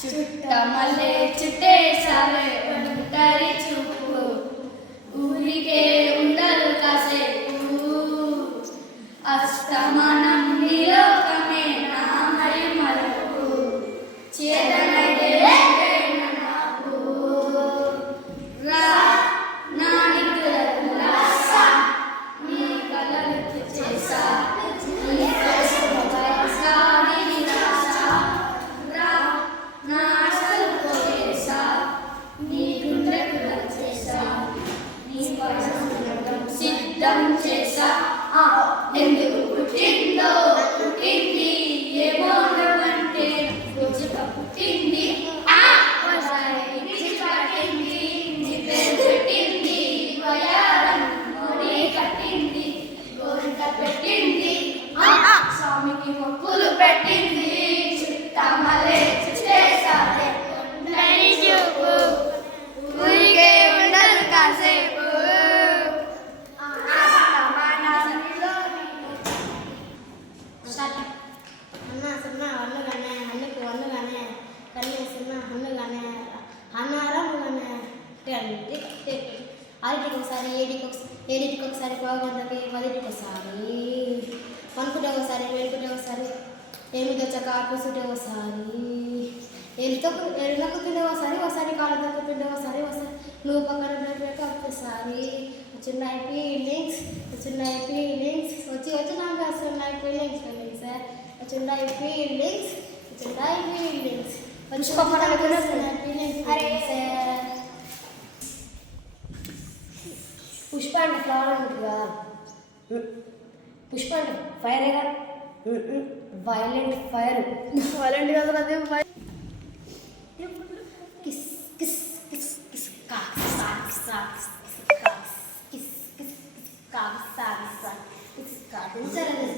చుట్టమల్లే చుట్టేసావే ఒంటరి చూపు ఊరికే ఉండరు కాసేపు అస్తమానం నిలోకమే నా మరి మరుపు చేతనైతే నాకు రా నా నిద్రకు రాసా నీ కలలు చేసా నీ కోసం వయసా నీ రాసా రా నా అసలు పోయేసా నీ గుండెకు చేసా నీ పరస్పరం సిద్ధం చేసా ఎందుకు పుట్టిందో పుట్టింది ఏమో అంటే రుచిక పుట్టింది పెట్టింది వయారం మోడి కట్టింది గోరింట పెట్టింది స్వామికి మొక్కులు పెట్టింది చుట్టమలే చుట్టేసాలే ఒంటరి చూపు ఊరికే ఉండదు కాసేపు ಅನ್ನ ಸಣ್ಣ ಹಣ್ಣುಗನೆ ಹಣ್ಣಕ್ಕೆ ಹಣ್ಣುಗನೆ ಕಣ್ಣೆ ಸಣ್ಣ ಹಣ್ಣುಗನೆ అన్న అరముగనే ఆరింటికి ఒకసారి ఏడింటికి ఒకసారి బాగుంటుంది 10టికి ఒకసారి పనుకుంటే ఒకసారి వేడుకుంటే ఒకసారి ఏమిటి వచ్చాక కూర్చుంటే ఒకసారి ఎరులకు పిండే ఒకసారి కాళ్ళకు పిండే ఒకసారి నువ్వు పక్కన ఒకసారి చిన్న ఫీలింగ్స్ వచ్చి నాకు అసలు ఫీలింగ్స్ సార్ చిన్న ఫీలింగ్స్ మంచి పక్కన పుష్ప అంటే ఫ్లవర్ ఉంటుంది కదా పుష్ప అంటే ఫైరేగా వైలెంట్ ఫైర్ వైలెంట్ కదా అదే fire kiss kiss kiss kiss కాక్స్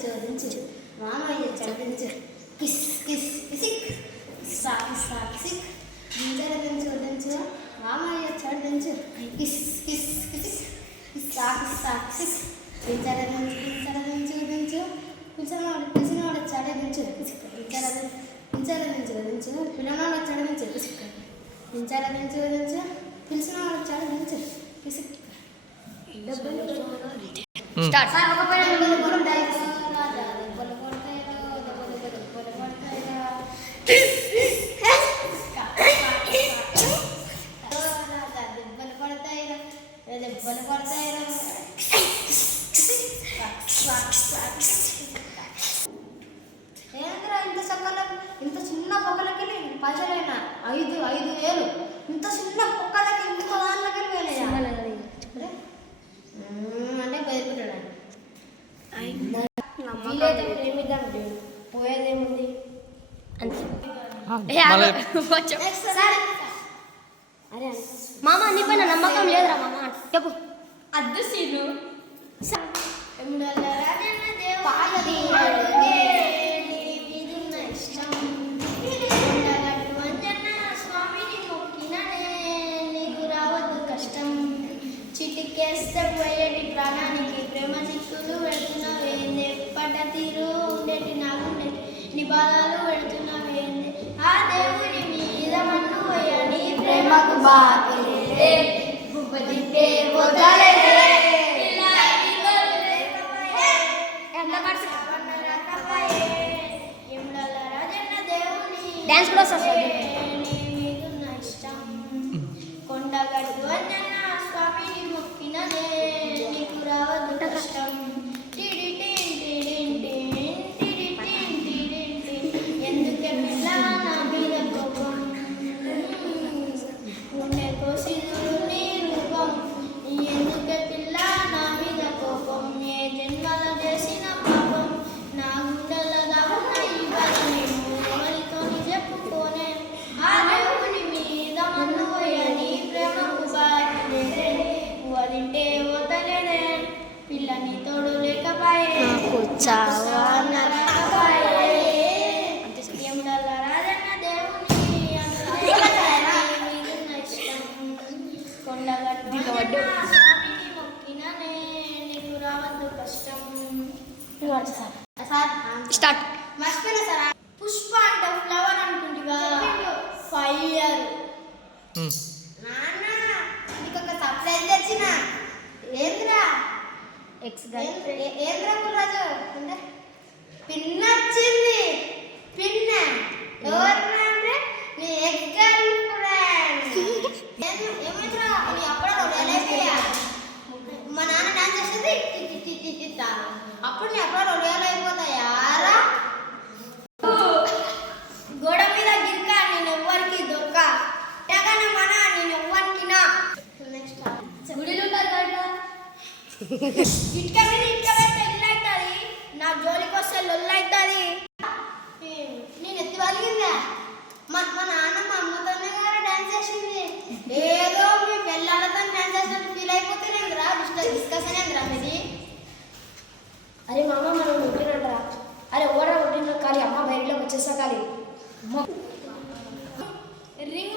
చోదించు మామయ్య చదించు కిస్ కిస్ కిసిక్ సాకిసిక్ చోదించు మామయ్య చదించు కిస్ కిస్ కిసిక్ సాకిసిక్ దించు పిలిచినవాడు చదించు దించు పిల్లవాడు చదించు పిసిక్ దించు పిలిచినవాడు చదించు పిసిక్ స్టార్ట్ ఇంత చిన్న పొక్కలకి పైసలైనా 5,000 ఇంత చిన్న పొక్కలకి ఇంత దానిలోకి అంటే బయలుపెట్టాడు వీలైతే ప్రేమిద్దాం పోయేదేముంది అరే మామ నీ పైన నమ్మకం లేదురా మామ చెప్పు అద్దు సీను చిటికేస్తే పోయేటి ప్రాణానికి ప్రేమ చిక్కులు పెడుతున్నావేందే పట్ట తీరు ఉండేటి నాకుండేటి నిబాధాలు పెడుతున్నావేందే ఆ దేవుడి మీద మన్ను పోయని ప్రేమకు బాధే భూపతిపే డాన్స్ కూడా వస్తుంది కొండగట్టు అంజన్న స్వామిని మొక్కినదే నీకు రావద్దు కష్టం ఎందుకే పిల్ల నా మీద కోపం ఉండే కోసిదురు నీ రూపం ఎందుకే పిల్ల నా మీద కోపం ఏ జన్మల చేసిన పాపం నా గుండెల దాగున్న ఈ బాధ నేను ఎవరితో చెప్పుకోనే అయ్యారు. నాన్న నీకు ఒక సర్ప్రైజ్ తెచ్చిన. ఏంద్రా ఏంద్రా రాజు అంటే పిన్ వచ్చింది. పిన్ ఎవరు అంటే నీ ఎక్స్ గర్ల్ ఫ్రెండ్. ఏమైందిరా నీ అప్పుడే రెడీ మా నాన్న డాన్స్ చేసేది అప్పుడు నీ అప్పుడే రెడీ అయిపోతాయా రా. గోడ మీద గిరిక నేను ఎవ్వరికి దొరక టగన మన నేను ఎవ్వరికి నా. నెక్స్ట్ గుడిలో ఉంటారు కదా ఇటుక మీద ఇటుక పెడితే ఇల్లు అవుతుంది. నా జోలికి వస్తే లొల్లు అవుతుంది. నేను ఎత్తి వలిగిందా మా నాన్న మా అమ్మతోనే కూడా డాన్స్ చేసింది. ఏదో మీ పిల్లలతో డాన్స్ చేసినట్టు ఫీల్ అయిపోతేనేంద్రా డిస్కషన్ ఏంద్రా మీది. అరే మామ మనం కొట్టినట్రా. అరే ఓడ కొట్టిన కానీ అమ్మ బయటలోకి వచ్చేసా కానీ రింగ్